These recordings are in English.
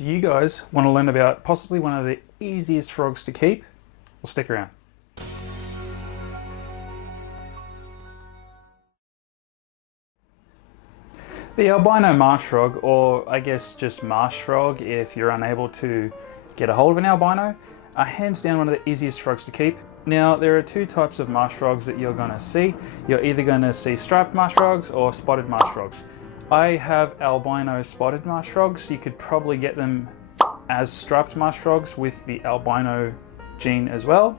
Do you guys want to learn about possibly one of the easiest frogs to keep? Well, stick around. The albino marsh frog, or I guess just marsh frog if you're unable to get a hold of an albino, are hands down one of the easiest frogs to keep. Now, there are two types of marsh frogs that you're going to see. You're either going to see striped marsh frogs or spotted marsh frogs. I have albino spotted marsh frogs. You could probably get them as striped marsh frogs with the albino gene as well.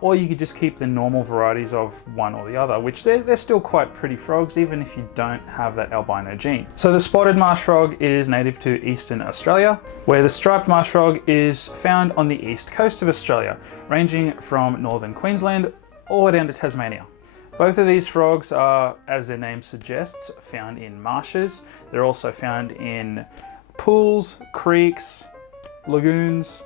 Or you could just keep the normal varieties of one or the other, which they're still quite pretty frogs, even if you don't have that albino gene. So the spotted marsh frog is native to Eastern Australia, where the striped marsh frog is found on the east coast of Australia, ranging from northern Queensland all the way down to Tasmania. Both of these frogs are, as their name suggests, found in marshes. They're also found in pools, creeks, lagoons,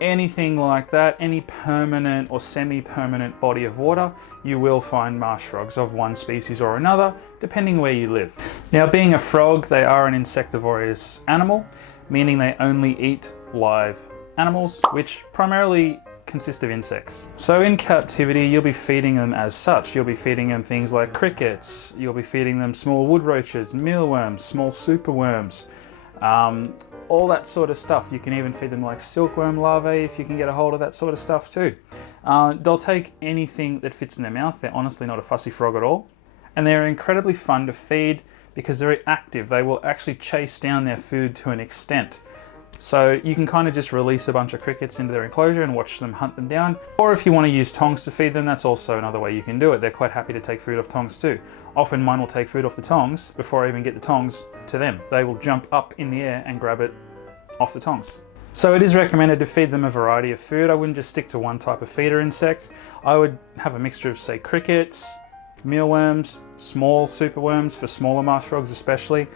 anything like that. Any permanent or semi-permanent body of water, you will find marsh frogs of one species or another, depending where you live. Now, being a frog, they are an insectivorous animal, meaning they only eat live animals, which primarily consist of insects. So in captivity, you'll be feeding them as such. You'll be feeding them things like crickets, you'll be feeding them small wood roaches, mealworms, small superworms, all that sort of stuff. You can even feed them like silkworm larvae if you can get a hold of that sort of stuff too. They'll take anything that fits in their mouth. They're honestly not a fussy frog at all. And they're incredibly fun to feed because they're very active. They will actually chase down their food to an extent. So you can kind of just release a bunch of crickets into their enclosure and watch them hunt them down. Or if you want to use tongs to feed them, that's also another way you can do it. They're quite happy to take food off tongs too. Often mine will take food off the tongs before I even get the tongs to them. They will jump up in the air and grab it off the tongs. So it is recommended to feed them a variety of food. I wouldn't just stick to one type of feeder insect. I would have a mixture of, say, crickets, mealworms, small superworms for smaller marsh frogs especially.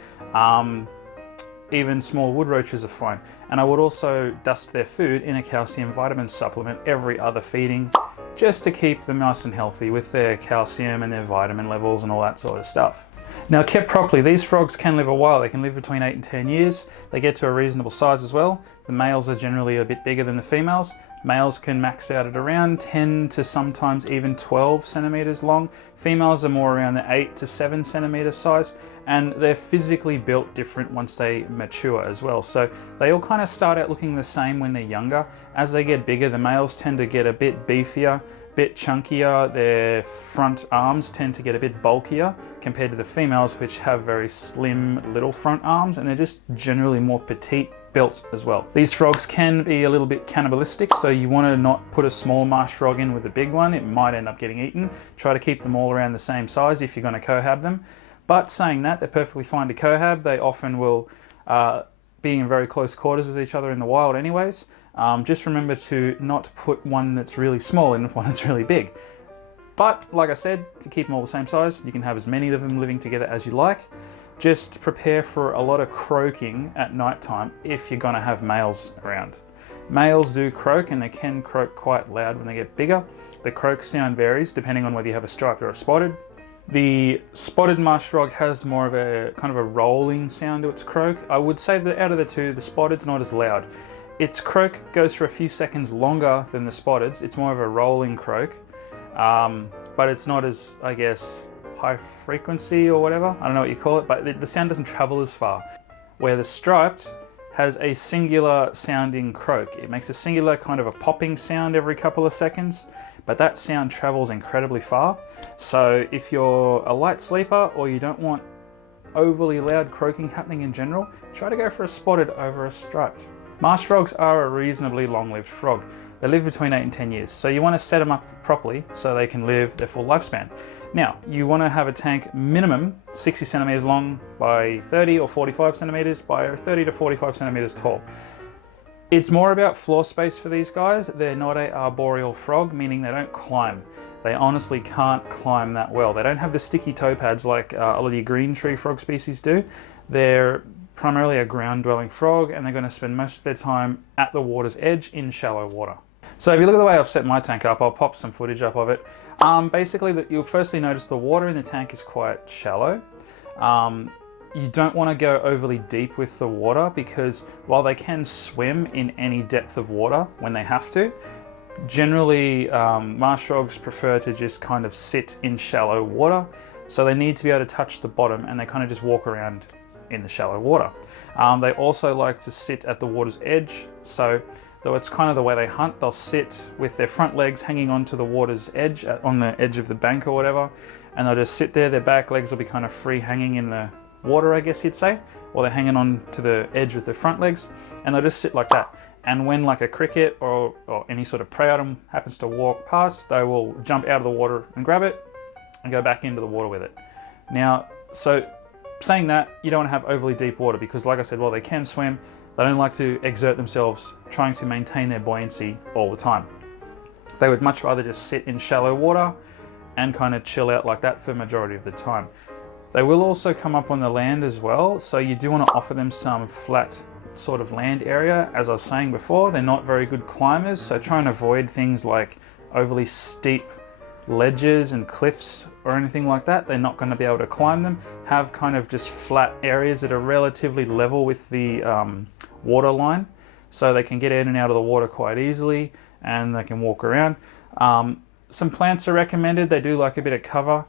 Even small wood roaches are fine. And I would also dust their food in a calcium vitamin supplement every other feeding, just to keep them nice and healthy with their calcium and their vitamin levels and all that sort of stuff. Now, kept properly, these frogs can live a while. They can live between 8 and 10 years. They get to a reasonable size as well. The males are generally a bit bigger than the females. Males can max out at around 10 to sometimes even 12 centimeters long. Females are more around the 8 to 7 centimeter size, and they're physically built different once they mature as well. So they all kind of start out looking the same when they're younger. As they get bigger, the males tend to get a bit beefier, bit chunkier. Their front arms tend to get a bit bulkier compared to the females, which have very slim little front arms, and they're just generally more petite built as well. These frogs can be a little bit cannibalistic, so you want to not put a small marsh frog in with a big one. It might end up getting eaten. Try to keep them all around the same size if you're going to cohab them. But saying that, they're perfectly fine to cohab. They often will be in very close quarters with each other in the wild anyways. Just remember to not put one that's really small in with one that's really big. But like I said, to keep them all the same size, you can have as many of them living together as you like. Just prepare for a lot of croaking at night time if you're going to have males around. Males do croak, and they can croak quite loud when they get bigger. The croak sound varies depending on whether you have a striped or a spotted. The spotted marsh frog has more of a kind of a rolling sound to its croak. I would say that out of the two, the spotted's not as loud. Its croak goes for a few seconds longer than the spotted's. It's more of a rolling croak, but it's not as, I guess, high frequency or whatever. I don't know what you call it, but the sound doesn't travel as far. Where the striped has a singular sounding croak. It makes a singular kind of a popping sound every couple of seconds, but that sound travels incredibly far. So if you're a light sleeper or you don't want overly loud croaking happening in general, try to go for a spotted over a striped. Marsh frogs are a reasonably long-lived frog. They live between 8 and 10 years, so you want to set them up properly so they can live their full lifespan. Now, you want to have a tank minimum 60 centimeters long by 30 or 45 centimeters by 30 to 45 centimeters tall. It's more about floor space for these guys. They're not an arboreal frog, meaning they don't climb. They honestly can't climb that well. They don't have the sticky toe pads like a lot of your green tree frog species do. They're primarily a ground-dwelling frog, and they're going to spend most of their time at the water's edge in shallow water. So if you look at the way I've set my tank up, I'll pop some footage up of it. Basically, you'll firstly notice the water in the tank is quite shallow. you don't want to go overly deep with the water, because while they can swim in any depth of water when they have to, generally marsh frogs prefer to just kind of sit in shallow water. So they need to be able to touch the bottom, and they kind of just walk around in the shallow water. They also like to sit at the water's edge. So though it's kind of the way they hunt, they'll sit with their front legs hanging onto the water's edge, on the edge of the bank or whatever, and they'll just sit there. Their back legs will be kind of free hanging in the water, I guess you'd say, while they're hanging on to the edge with their front legs, and they'll just sit like that. And when like a cricket or any sort of prey item happens to walk past, they will jump out of the water and grab it and go back into the water with it. Now, so saying that, you don't want to have overly deep water, because like I said, while they can swim, they don't like to exert themselves trying to maintain their buoyancy all the time. They would much rather just sit in shallow water and kind of chill out like that for the majority of the time. They will also come up on the land as well, so you do want to offer them some flat sort of land area. As I was saying before, they're not very good climbers, so try and avoid things like overly steep ledges and cliffs or anything like that. They're not going to be able to climb them. Have kind of just flat areas that are relatively level with the water line, so they can get in and out of the water quite easily, and they can walk around. Some plants are recommended. They do like a bit of cover,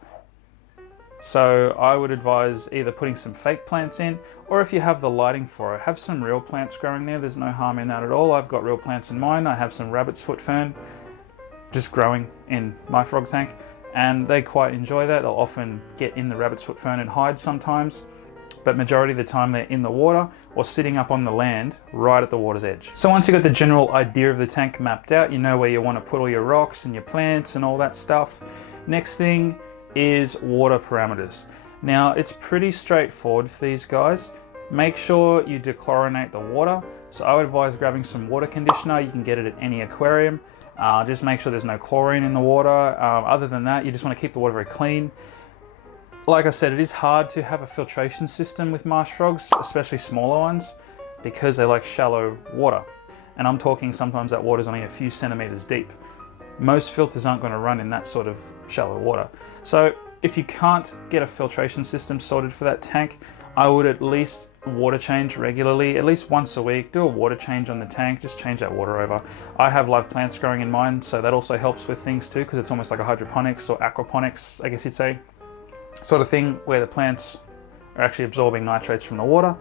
so I would advise either putting some fake plants in, or if you have the lighting for it, have some real plants growing there. There's no harm in that at all. I've got real plants in mine. I have some rabbit's foot fern just growing in my frog tank, and they quite enjoy that. They'll often get in the rabbit's foot fern and hide sometimes, but majority of the time they're in the water or sitting up on the land right at the water's edge. So once you've got the general idea of the tank mapped out, you know where you want to put all your rocks and your plants and all that stuff. Next thing is water parameters. Now it's pretty straightforward for these guys. Make sure you dechlorinate the water. So I would advise grabbing some water conditioner. You can get it at any aquarium. Just make sure there's no chlorine in the water. Other than that, you just want to keep the water very clean. Like I said, it is hard to have a filtration system with marsh frogs, especially smaller ones, because they like shallow water. And I'm talking sometimes that water's only a few centimeters deep. Most filters aren't going to run in that sort of shallow water. So if you can't get a filtration system sorted for that tank, I would at least water change regularly, at least once a week. Do a water change on the tank, just change that water over. I have live plants growing in mine, so that also helps with things too, because it's almost like a hydroponics or aquaponics, I guess you'd say, sort of thing, where the plants are actually absorbing nitrates from the water.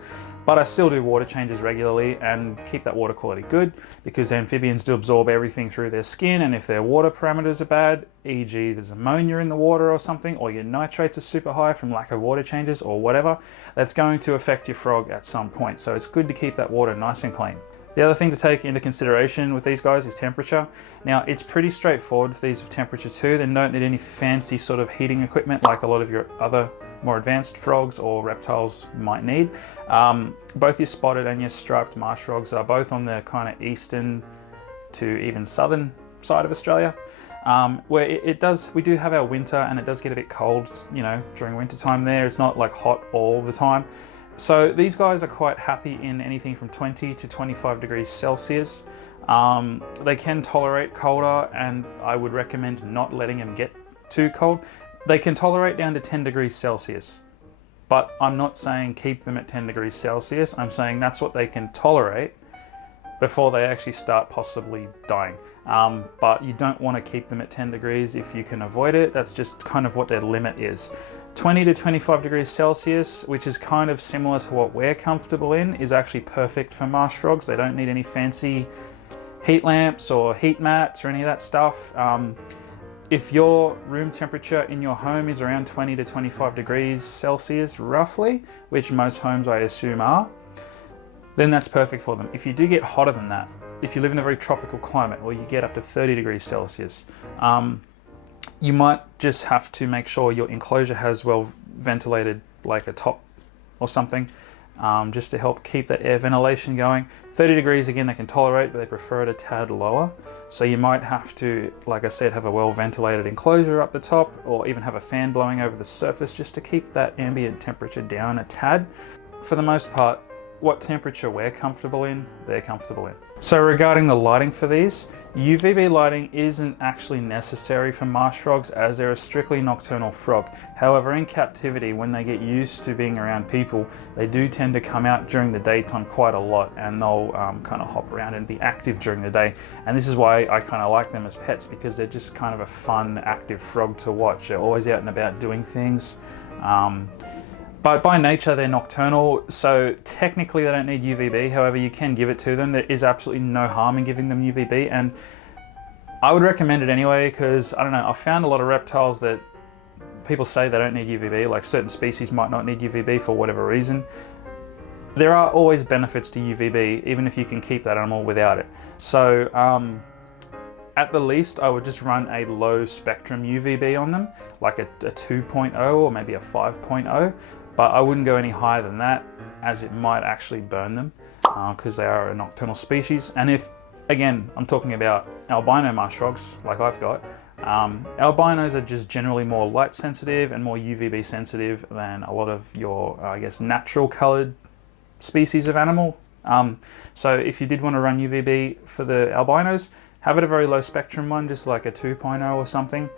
But I still do water changes regularly and keep that water quality good, because amphibians do absorb everything through their skin, and if their water parameters are bad, e.g. there's ammonia in the water or something, or your nitrates are super high from lack of water changes or whatever, that's going to affect your frog at some point. So it's good to keep that water nice and clean. The other thing to take into consideration with these guys is temperature. Now it's pretty straightforward for these with temperature too. They don't need any fancy sort of heating equipment like a lot of your other more advanced frogs or reptiles might need. Both your spotted and your striped marsh frogs are both on the kind of eastern to even southern side of Australia, where we do have our winter, and it does get a bit cold, you know, during winter time there. It's not like hot all the time. So these guys are quite happy in anything from 20 to 25 degrees Celsius. They can tolerate colder, and I would recommend not letting them get too cold. They can tolerate down to 10 degrees Celsius, but I'm not saying keep them at 10 degrees Celsius. I'm saying that's what they can tolerate before they actually start possibly dying. But you don't want to keep them at 10 degrees if you can avoid it. That's just kind of what their limit is. 20 to 25 degrees Celsius, which is kind of similar to what we're comfortable in, is actually perfect for marsh frogs. They don't need any fancy heat lamps or heat mats or any of that stuff. If your room temperature in your home is around 20 to 25 degrees Celsius roughly, which most homes I assume are, then that's perfect for them. If you do get hotter than that, if you live in a very tropical climate or you get up to 30 degrees Celsius, you might just have to make sure your enclosure has well ventilated, like a top or something, just to help keep that air ventilation going. 30 degrees, again, they can tolerate, but they prefer it a tad lower. So you might have to, like I said, have a well ventilated enclosure up the top, or even have a fan blowing over the surface just to keep that ambient temperature down a tad. For the most part, what temperature we're comfortable in, they're comfortable in. So regarding the lighting for these, UVB lighting isn't actually necessary for marsh frogs as they're a strictly nocturnal frog. However, in captivity, when they get used to being around people, they do tend to come out during the daytime quite a lot, and they'll kind of hop around and be active during the day. And this is why I kind of like them as pets, because they're just kind of a fun, active frog to watch. They're always out and about doing things. But by nature, they're nocturnal, so technically they don't need UVB. However, you can give it to them. There is absolutely no harm in giving them UVB, and I would recommend it anyway, because, I don't know, I've found a lot of reptiles that people say they don't need UVB, like certain species might not need UVB for whatever reason. There are always benefits to UVB, even if you can keep that animal without it. So, at the least, I would just run a low spectrum UVB on them, like a 2.0 or maybe a 5.0. But I wouldn't go any higher than that, as it might actually burn them, because they are a nocturnal species. And if, again, I'm talking about albino marsh frogs, like I've got, albinos are just generally more light sensitive and more UVB sensitive than a lot of your, I guess, natural colored species of animal. So if you did want to run UVB for the albinos, have it a very low spectrum one, just like a 2.0 or something.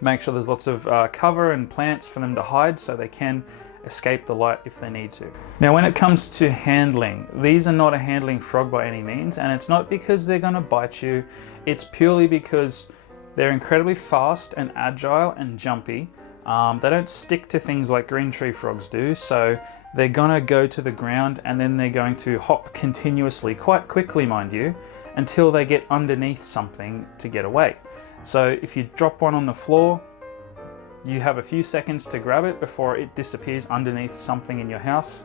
Make sure there's lots of cover and plants for them to hide so they can escape the light if they need to. Now, when it comes to handling, these are not a handling frog by any means, and it's not because they're going to bite you. It's purely because they're incredibly fast and agile and jumpy. They don't stick to things like green tree frogs do, so they're going to go to the ground and then they're going to hop continuously, quite quickly mind you, until they get underneath something to get away. So if you drop one on the floor, you have a few seconds to grab it before it disappears underneath something in your house.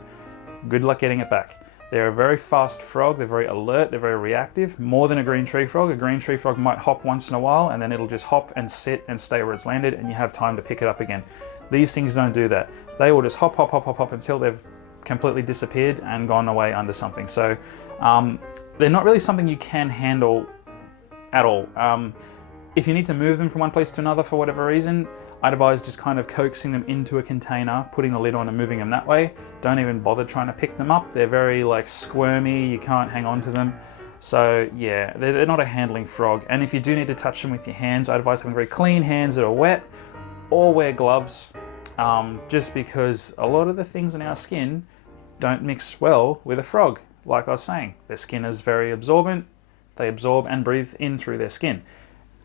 Good luck getting it back. They're a very fast frog, they're very alert, they're very reactive, more than a green tree frog. A green tree frog might hop once in a while and then it'll just hop and sit and stay where it's landed and you have time to pick it up again. These things don't do that. They will just hop, hop, hop, hop, hop until they've completely disappeared and gone away under something. So they're not really something you can handle at all. If you need to move them from one place to another for whatever reason, I'd advise just kind of coaxing them into a container, putting the lid on and moving them that way. Don't even bother trying to pick them up. They're very like squirmy, you can't hang on to them. So yeah, they're not a handling frog. And if you do need to touch them with your hands, I'd advise having very clean hands that are wet, or wear gloves, just because a lot of the things on our skin don't mix well with a frog. Like I was saying, their skin is very absorbent. They absorb and breathe in through their skin.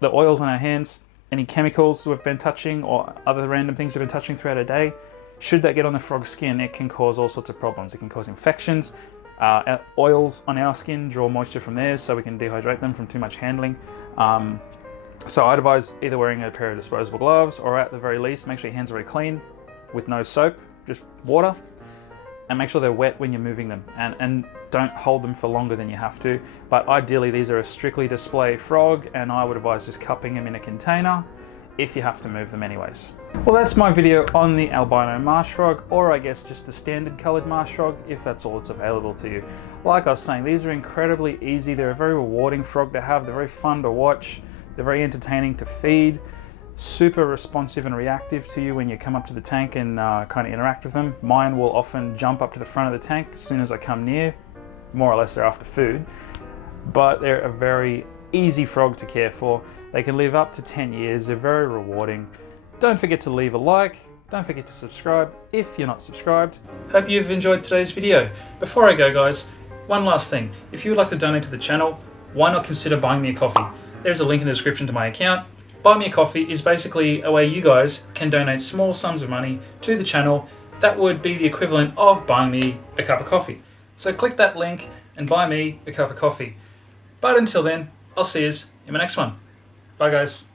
The oils on our hands, any chemicals we've been touching or other random things we've been touching throughout a day, should that get on the frog's skin, it can cause all sorts of problems. It can cause infections. Oils on our skin draw moisture from theirs, so we can dehydrate them from too much handling. So I'd advise either wearing a pair of disposable gloves, or at the very least, make sure your hands are very clean with no soap, just water, and make sure they're wet when you're moving them, and don't hold them for longer than you have to. But ideally, these are a strictly display frog, and I would advise just cupping them in a container if you have to move them anyways. Well, that's my video on the albino marsh frog, or I guess just the standard colored marsh frog, if that's all that's available to you. Like I was saying, these are incredibly easy. They're a very rewarding frog to have. They're very fun to watch. They're very entertaining to feed. Super responsive and reactive to you when you come up to the tank and kind of interact with them. Mine will often jump up to the front of the tank as soon as I come near. More or less they're after food. But they're a very easy frog to care for. They can live up to 10 years. They're very rewarding. Don't forget to leave a like. Don't forget to subscribe if you're not subscribed. Hope you've enjoyed today's video. Before I go, guys, one last thing. If you would like to donate to the channel, why not consider buying me a coffee? There's a link in the description to my account. Buy me a coffee is basically a way you guys can donate small sums of money to the channel. That would be the equivalent of buying me a cup of coffee. So click that link and buy me a cup of coffee. But until then, I'll see you in my next one. Bye guys.